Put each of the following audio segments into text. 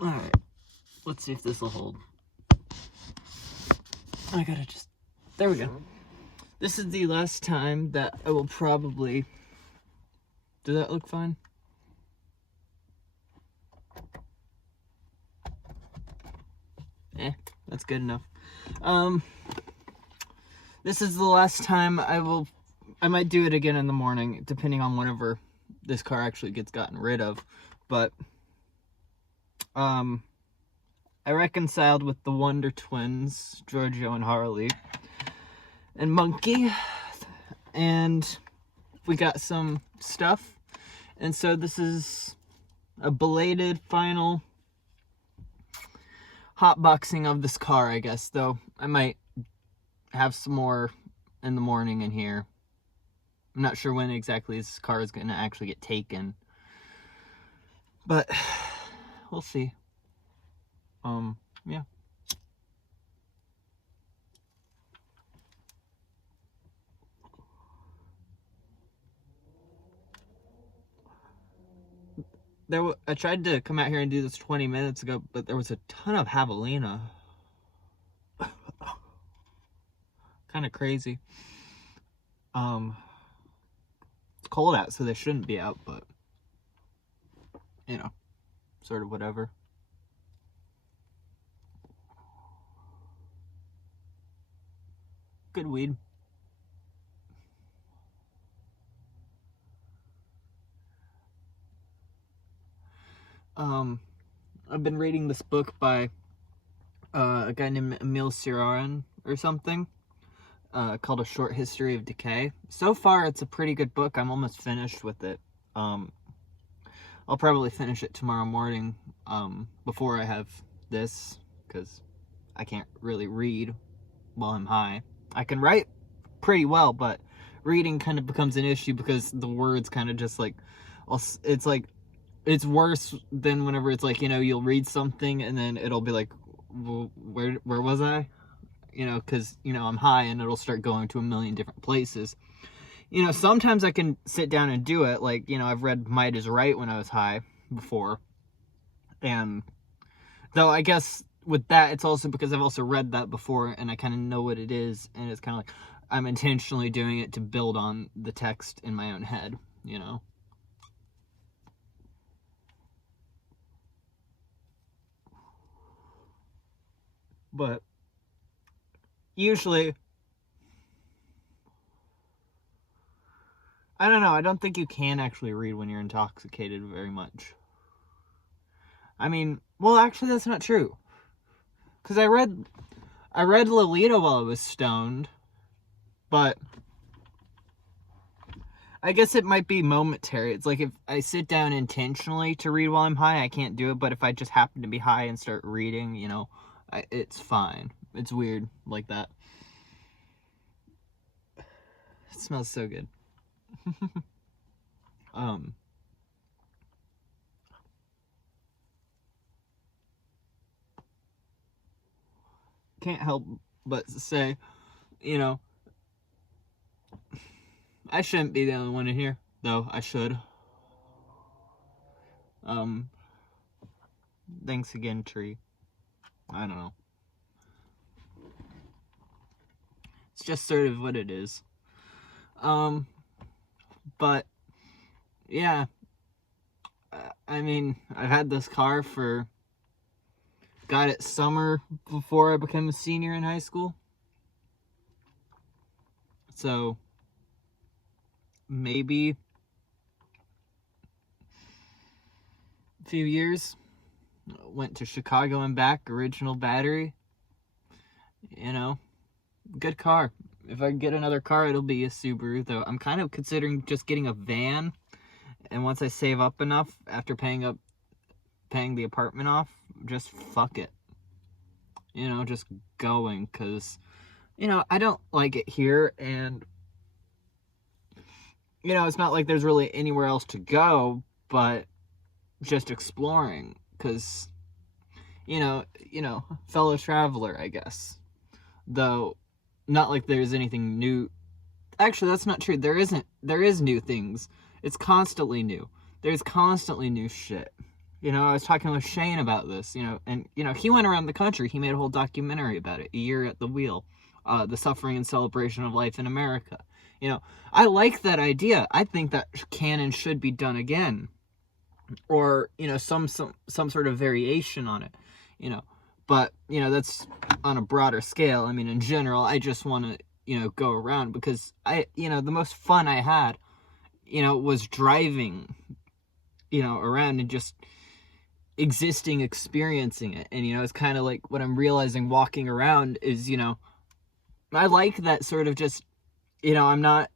Alright, let's see if this will hold. I gotta just... There we go. This is the last time that I will probably... Does that look fine? That's good enough. This is the last time I might do it again in the morning, depending on whenever this car actually gets gotten rid of. But, I reconciled with the Wonder Twins, Giorgio and Harley, and Monkey, and we got some stuff. And so this is a belated final hotboxing of this car, I guess, though I might have some more in the morning in here. I'm not sure when exactly this car is going to actually get taken, but we'll see. Yeah. I tried to come out here and do this 20 minutes ago, but there was a ton of javelina. Kind of crazy. It's cold out, so they shouldn't be out, but, you know, sort of whatever. Good weed. I've been reading this book by a guy named Emil Cioran or something, called A Short History of Decay. So far, it's a pretty good book. I'm almost finished with it. I'll probably finish it tomorrow morning, before I have this, because I can't really read while I'm high. I can write pretty well, but reading kind of becomes an issue because the words kind of just like, it's like, it's worse than whenever it's like, you know, you'll read something and then it'll be like, well, where was I? You know, because, you know, I'm high and it'll start going to a million different places. You know, sometimes I can sit down and do it. Like, you know, I've read Might is Right when I was high before. And though I guess with that, it's also because I've also read that before and I kind of know what it is. And it's kind of like I'm intentionally doing it to build on the text in my own head, you know. But usually, I don't know, I don't think you can actually read when you're intoxicated very much. I mean, well, actually that's not true. Because I read Lolita while I was stoned, but I guess it might be momentary. It's like if I sit down intentionally to read while I'm high, I can't do it, but if I just happen to be high and start reading, you know, it's fine. It's weird like that. It smells so good. Can't help but say, you know, I shouldn't be the only one in here, though I should. Thanks again, Tree. I don't know. It's just sort of what it is. But, yeah. I mean, I've had this car got it summer before I became a senior in high school. So, maybe a few years. Went to Chicago and back, original battery. You know, good car. If I get another car, it'll be a Subaru, though. I'm kind of considering just getting a van. And once I save up enough, after paying the apartment off, just fuck it. You know, just going, because, you know, I don't like it here, and, you know, it's not like there's really anywhere else to go, but just exploring, because, you know, fellow traveler, I guess. Though, not like there's anything new. Actually, that's not true. There is new things. It's constantly new. There's constantly new shit. You know, I was talking with Shane about this, you know, and, you know, he went around the country. He made a whole documentary about it, A Year at the Wheel, the suffering and celebration of life in America. You know, I like that idea. I think that can and should be done again. Or, you know, some sort of variation on it, you know. But, you know, that's on a broader scale. I mean, in general, I just want to, you know, go around because you know, the most fun I had, you know, was driving, you know, around and just existing, experiencing it. And, you know, it's kind of like what I'm realizing walking around is, you know, I like that sort of just, you know, I'm not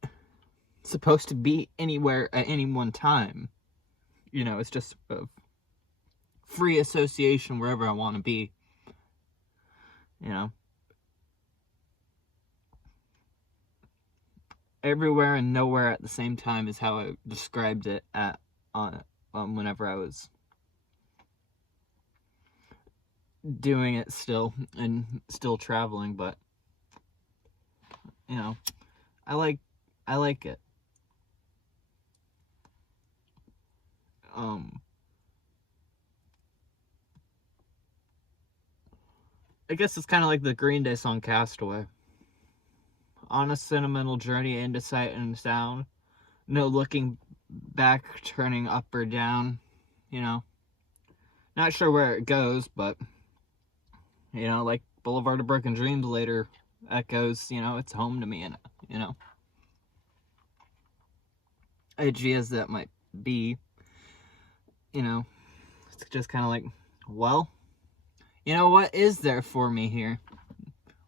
supposed to be anywhere at any one time. You know, it's just a free association wherever I want to be. You know, everywhere and nowhere at the same time is how I described it at whenever I was doing it still and still traveling. But, you know, I like it. I guess it's kind of like the Green Day song Castaway. On a sentimental journey into sight and sound, no looking back, turning up or down, you know. Not sure where it goes, but, you know, like Boulevard of Broken Dreams later echoes, you know, it's home to me, and, you know, edgy as that might be, you know, it's just kind of like, well, you know, what is there for me here?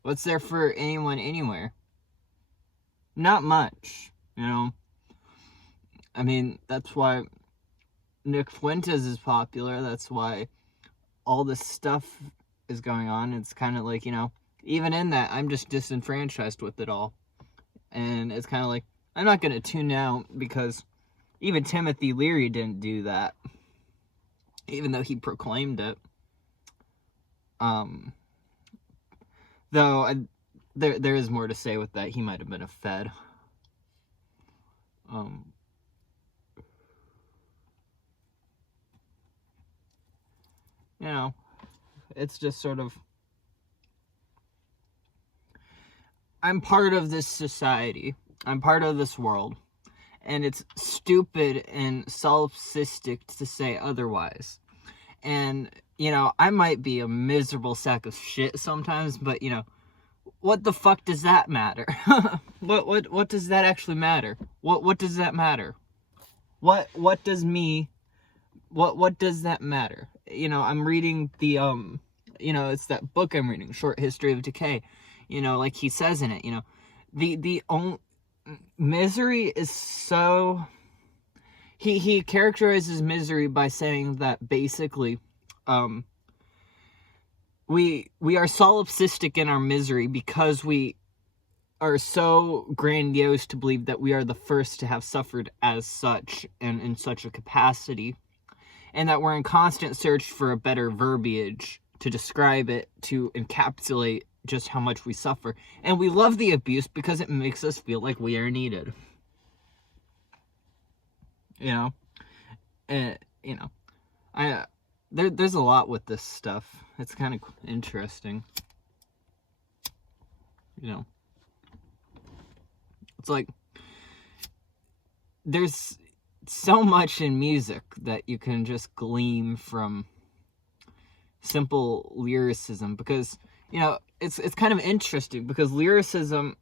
What's there for anyone anywhere? Not much, you know. I mean, that's why Nick Fuentes is popular. That's why all this stuff is going on. It's kind of like, you know, even in that, I'm just disenfranchised with it all. And it's kind of like, I'm not going to tune out because even Timothy Leary didn't do that, even though he proclaimed it. Though there is more to say with that. He might have been a Fed. You know, it's just sort of, I'm part of this society. I'm part of this world. And it's stupid and solipsistic to say otherwise. And, you know, I might be a miserable sack of shit sometimes, but, you know, what the fuck does that matter? What does that actually matter? What does that matter? What does that matter? You know, I'm reading the you know, it's that book I'm reading, Short History of Decay. You know, like he says in it, you know, the only misery is so, he characterizes misery by saying that basically we are solipsistic in our misery because we are so grandiose to believe that we are the first to have suffered as such and in such a capacity, and that we're in constant search for a better verbiage to describe it, to encapsulate just how much we suffer. And we love the abuse because it makes us feel like we are needed. You know? And, you know, there's a lot with this stuff. It's kind of interesting. You know? It's like, there's so much in music that you can just glean from simple lyricism, because, you know, it's kind of interesting because lyricism,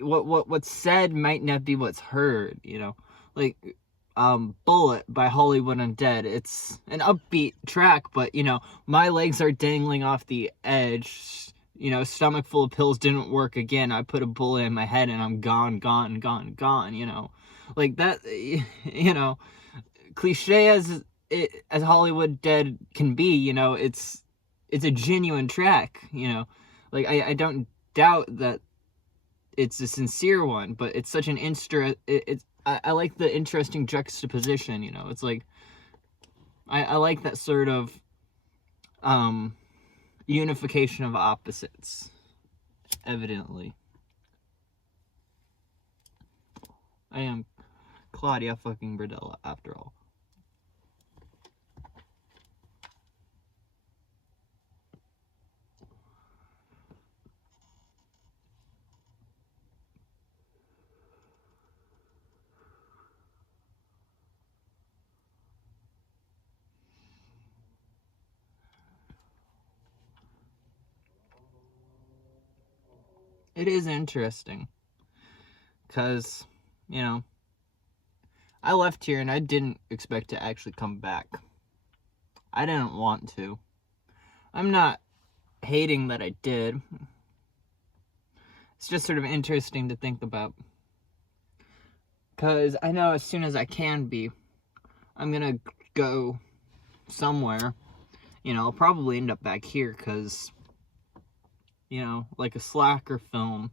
what's said might not be what's heard, you know. Like Bullet by Hollywood Undead, it's an upbeat track, but, you know, my legs are dangling off the edge, you know, stomach full of pills didn't work again, I put a bullet in my head and I'm gone, you know. Like that, you know, cliche as Hollywood Dead can be, you know, it's a genuine track, you know. Like I don't doubt that it's a sincere one, but it's such an I like the interesting juxtaposition, you know. It's like I like that sort of unification of opposites, evidently. I am Claudia fucking Bradella, after all. it is interesting. Because, you know, I left here and I didn't expect to actually come back. I didn't want to. I'm not hating that I did. It's just sort of interesting to think about. Because I know as soon as I can be, I'm gonna go somewhere. You know, I'll probably end up back here because, you know, like a slacker film,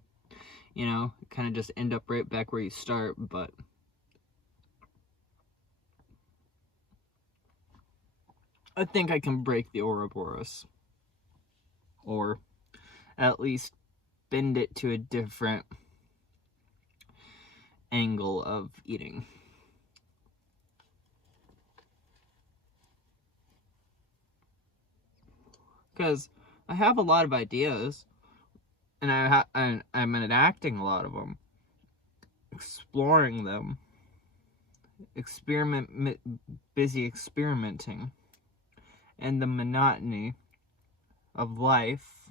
you know, kind of just end up right back where you start, but I think I can break the Ouroboros. Or at least bend it to a different angle of eating. Because I have a lot of ideas, and I'm enacting a lot of them, exploring them, busy experimenting, and the monotony of life,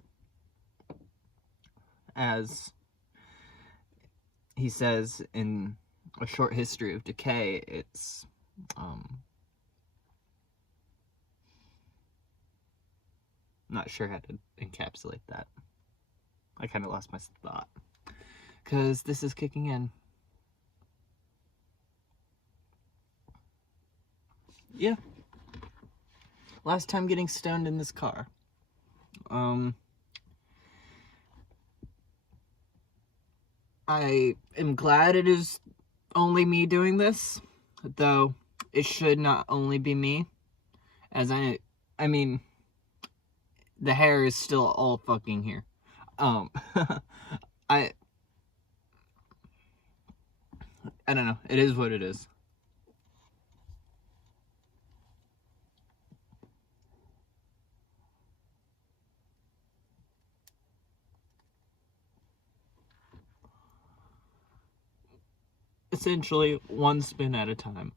as he says in A Short History of Decay, it's not sure how to encapsulate that. I kind of lost my thought because this is kicking in. Yeah. Last time getting stoned in this car. I am glad it is only me doing this, though it should not only be me, as I mean, the hair is still all fucking here. I don't know. It is what it is. Essentially, one spin at a time.